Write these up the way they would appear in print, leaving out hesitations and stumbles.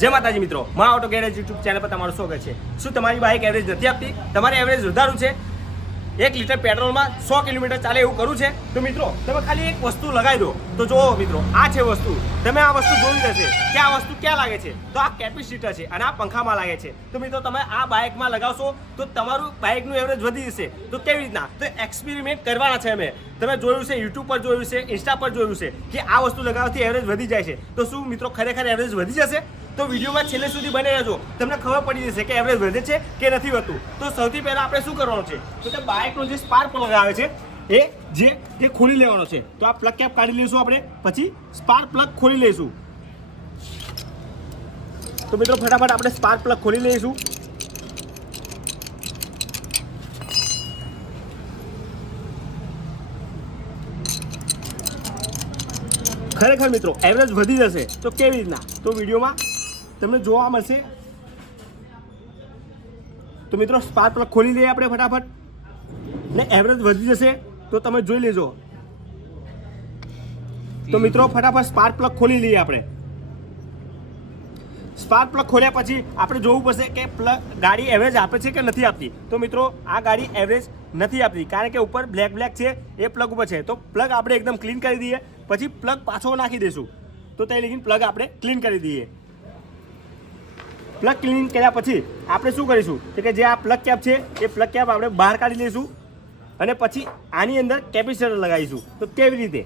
જય માતાજી મિત્રો, મા ઓટો ગેરેજ યુટ્યુબ ચેનલ પર તમારું સ્વાગત છે। શું તમારી બાઇક એવરેજ નથી આપતી? તમારે એવરેજ વધારવું છે? 1 લીટર પેટ્રોલમાં 100 કિલોમીટર ચાલે એવું કરવું છે? તો મિત્રો તમે ખાલી એક વસ્તુ લગાવી દો। તો જુઓ મિત્રો, આ છે વસ્તુ। તમે આ વસ્તુ જોઈ જશે કે આ વસ્તુ ક્યાં લાગે છે, તો આ કેપેસિટર છે અને આ પંખામાં લાગે છે। તો મિત્રો તમે આ બાઇકમાં લગાવશો તો તમારું બાઇકનું એવરેજ વધી જશે। તો કેવી રીતના? તો એક્સપેરિમેન્ટ કરવાના છે અમે। તમે જોયું છે, યુટ્યુબ પર જોયું છે, ઇન્સ્ટા પર જોયું છે કે આ વસ્તુ લગાવવાથી એવરેજ વધી જાય છે। તો શું મિત્રો ખરેખર એવરેજ વધી જશે? તો વિડીયોમાં છેલ્લે સુધી બને રહેજો, તમને ખબર પડી જશે કે એવરેજ વધે છે કે નથી વધતું। તો સૌથી પહેલાં આપણે શું કરવાનું છે, તો કે બાઇકનો જે સ્પાર્ક પ્લગ આવે છે એ ખોલી લેવાનો છે। તો આ પ્લગ કેપ કાઢી લઈશું આપણે, પછી સ્પાર્ક પ્લગ ખોલી લઈશું। તો મિત્રો ફટાફટ આપણે સ્પાર્ક પ્લગ ખોલી લઈશું। ખરેખર મિત્રો એવરેજ વધી જશે તો કેવી રીતના? તો વિડીયોમાં તમને જોવા મળશે। તો મિત્રો સ્પાર્ક પ્લગ ખોલી લઈએ આપણે ફટાફટ, ને એવરેજ વધી જશે તો તમે જોઈ લેજો। તો મિત્રો ફટાફટ સ્પાર્ક પ્લગ ખોલી લઈએ આપણે। સ્પાર્ક પ્લગ ખોલ્યા પછી આપણે જોવું પડશે કે ગાડી એવરેજ આપે છે કે નથી આપતી। તો મિત્રો આ ગાડી એવરેજ નથી આપતી, કારણ કે ઉપર બ્લેક છે એ પ્લગ ઉપર છે। તો પ્લગ આપણે એકદમ ક્લીન કરી દઈએ, પછી પ્લગ પાછો નાખી દઈશું। તો તે લઈને પ્લગ આપણે ક્લીન કરી દઈએ। પ્લગ ક્લીન કર્યા પછી આપણે શું કરીશું કે જે આ પ્લગ કેપ છે એ પ્લગ કેપ આપણે બહાર કાઢી લઈશું, અને પછી આની અંદર કેપેસિટર લગાવીશું। તો કેવી રીતે?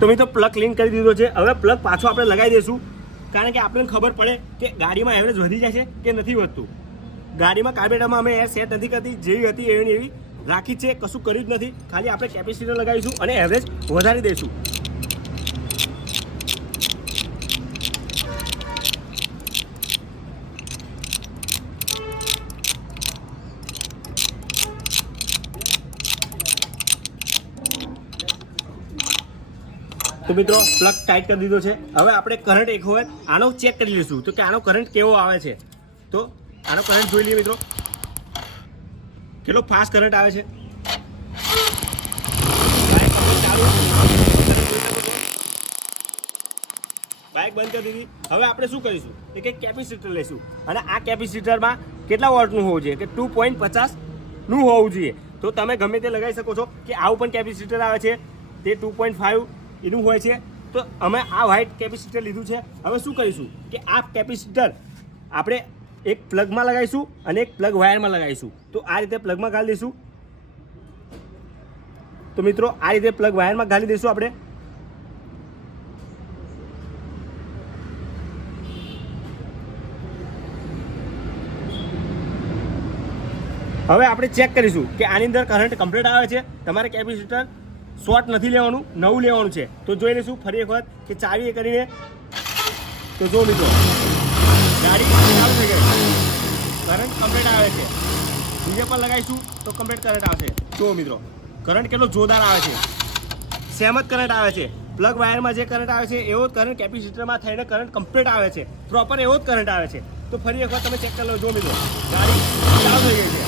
તો મિત્રો પ્લગ ક્લીન કરી દીધો છે। હવે પ્લગ પાછો આપણે લગાવી દઈશું, કારણ કે આપણને ખબર પડે કે ગાડીમાં એવરેજ વધી જાય છે કે નથી વધતું। ગાડીમાં કાર્બેટરમાં અમે એર સેટ નથી કરતી, જેવી હતી એવી રાખી છે, કશું કર્યું જ નથી। ખાલી આપણે કેપેસિટર લગાવીશું અને એવરેજ વધારી દઈશું। તો મિત્રો પ્લગ ટાઈટ કરી દીધો છે। હવે આપણે કરંટ એક વખત આનો ચેક કરી લઈશું, તો કે આનો કરંટ કેવો આવે છે। તો આનો કરંટ જોઈ લઈએ મિત્રો, કેટલો ફાસ્ટ કરંટ આવે છે। બાઇક બંધ કરી દીધી। હવે આપણે શું કરીશું કે કેપેસિટર લઈશું, અને આ કેપેસિટરમાં કેટલા વોલ્ટનું હોવું જોઈએ કે 2.50 નું હોવું જોઈએ। તો તમે ગમે તે લગાવી શકો છો, કે આવું પણ કેપેસિટર આવે છે તે 2.5 એનું હોય છે। તો અમે આ વ્હાઇટ કેપેસિટર લીધું છે। હવે શું કરીશું કે આ કેપેસિટર આપણે એક પ્લગમાં લગાવીશું અને એક પ્લગ વાયરમાં લગાવીશું। તો આ રીતે પ્લગમાં ગાળી દઈશું। તો મિત્રો આ રીતે પ્લગ વાયરમાં ગાળી દઈશું આપણે। હવે આપણે ચેક કરીશું કે આની અંદર કરંટ કમ્પ્લીટ આવે છે। તમારે કેપેસિટર શોર્ટ નથી લેવાનું, નવું લેવાનું છે। તો જોઈ લઈશું ફરી એક વખત કે ચાવી કરીને। તો જો મિત્રો ગાડી ચાલુ થઈ ગઈ, કરંટ કમ્પ્લીટ આવે છે। બીજે પર લગાવીશું તો કમ્પ્લીટ કરંટ આવશે। જો મિત્રો કરંટ કેટલો જોરદાર આવે છે, સેમ જ કરંટ આવે છે। પ્લગ વાયરમાં જે કરંટ આવે છે એવો જ કરંટ કેપેસિટરમાં થઈને કરંટ કમ્પ્લીટ આવે છે, પ્રોપર એવો જ કરંટ આવે છે। તો ફરી એક વખત તમે ચેક કરી લો। જો મિત્રો ગાડી ચાલુ થઈ ગઈ છે।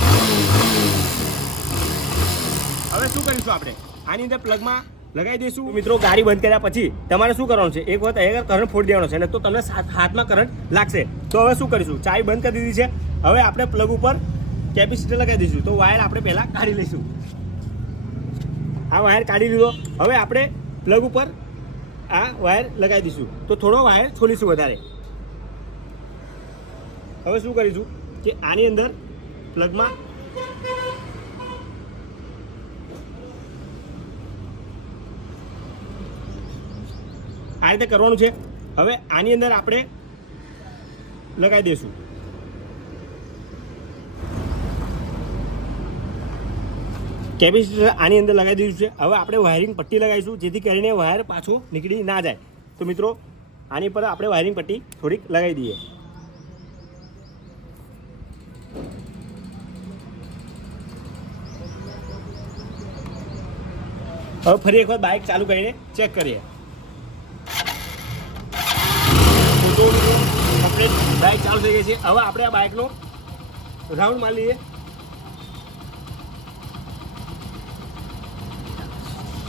હવે શું કરીશું આપણે આની અંદર પ્લગમાં લગાવી દઈશું। મિત્રો ગાડી બંધ કર્યા પછી તમારે શું કરવાનું છે, એક વખત અહીંયા કરંટ ફોડી દેવાનો છે, ને તો તમને હાથમાં કરંટ લાગશે। તો હવે શું કરીશું, ચાવી બંધ કરી દીધી છે। હવે આપણે પ્લગ ઉપર કેપેસિટર લગાવી દઈશું। તો વાયર આપણે પહેલાં કાઢી લઈશું। આ વાયર કાઢી લીધો। હવે આપણે પ્લગ ઉપર આ વાયર લગાવી દઈશું। તો થોડો વાયર છોડીશું વધારે। હવે શું કરીશું કે આની અંદર પ્લગમાં આ રીતે કરવાનું છે। હવે આની અંદર આપણે લગાવી દઈશું। કેપેસિટર આની અંદર લગાવી દીધું છે। હવે આપણે વાયરિંગ પટ્ટી લગાવીશું, જેથી કરીને વાયર પાછો નીકળી ના જાય। તો મિત્રો આની પર આપણે વાયરિંગ પટ્ટી થોડીક લગાવી દઈએ। હવે ફરી એક વખત બાઇક ચાલુ કરીને ચેક કરીએ। તો ચાલુ થઈ ગઈ છે. હવે આપણે આ બાઇકનો રાઉન્ડ મારી લઈએ.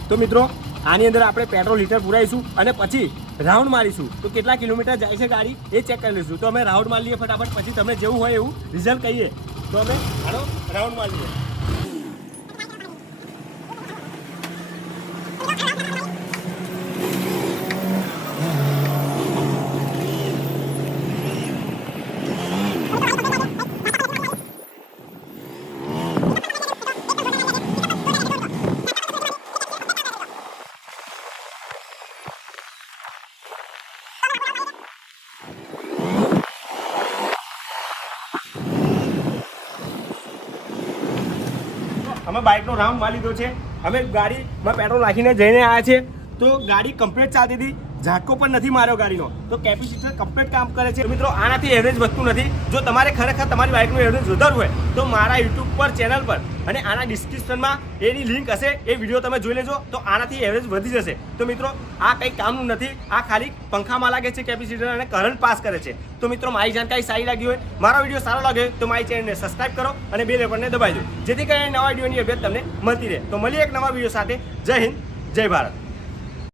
તો મિત્રો આની અંદર આપણે પેટ્રોલ લીટર પુરાઈશું અને પછી રાઉન્ડ મારીશું તો કેટલા કિલોમીટર જાય છે ગાડી એ ચેક કરી લઈશું. તો અમે રાઉન્ડ મારી લઈએ ફટાફટ, પછી તમને જેવું હોય એવું રિઝલ્ટ કહીએ. તો અમે આનો રાઉન્ડ મારી લઈએ. અમે બાઇકનો રાઉન્ડ મારી લીધો છે. અમે ગાડીમાં પેટ્રોલ નાખીને જઈને આવ્યા છે. તો ગાડી કમ્પ્લીટ ચાલતી હતી, ઝાટકો પણ નથી માર્યો ગાડીનો. તો કેપેસિટર કમ્પ્લીટ કામ કરે છે. મિત્રો આનાથી એવરેજ વધતું નથી. જો તમારે ખરેખર તમારી બાઇકનું એવરેજ વધારવું હોય તો મારા યુટ્યુબ પર ચેનલ પર અને આના ડિસ્ક્રિપ્શનમાં એની લિંક હશે, એ વિડીયો તમે જોઈ લેજો. તો આનાથી એવરેજ વધી જશે. તો મિત્રો આ કંઈ કામનું નથી. આ ખાલી પંખામાં લાગે છે કેપેસિટર અને કરંટ પાસ કરે છે. તો મિત્રો મારી જાણકારી સારી લાગી હોય, મારો વિડીયો સારો લાગે તો મારી ચેનલને સબસ્ક્રાઇબ કરો અને બેલ આઇકનને દબાવી દો, જેથી કરીને નવા વિડીયોની અપડેટ તમને મળતી રહે. તો મળીએ એક નવા વિડીયો સાથે. જય હિન્દ, જય ભારત.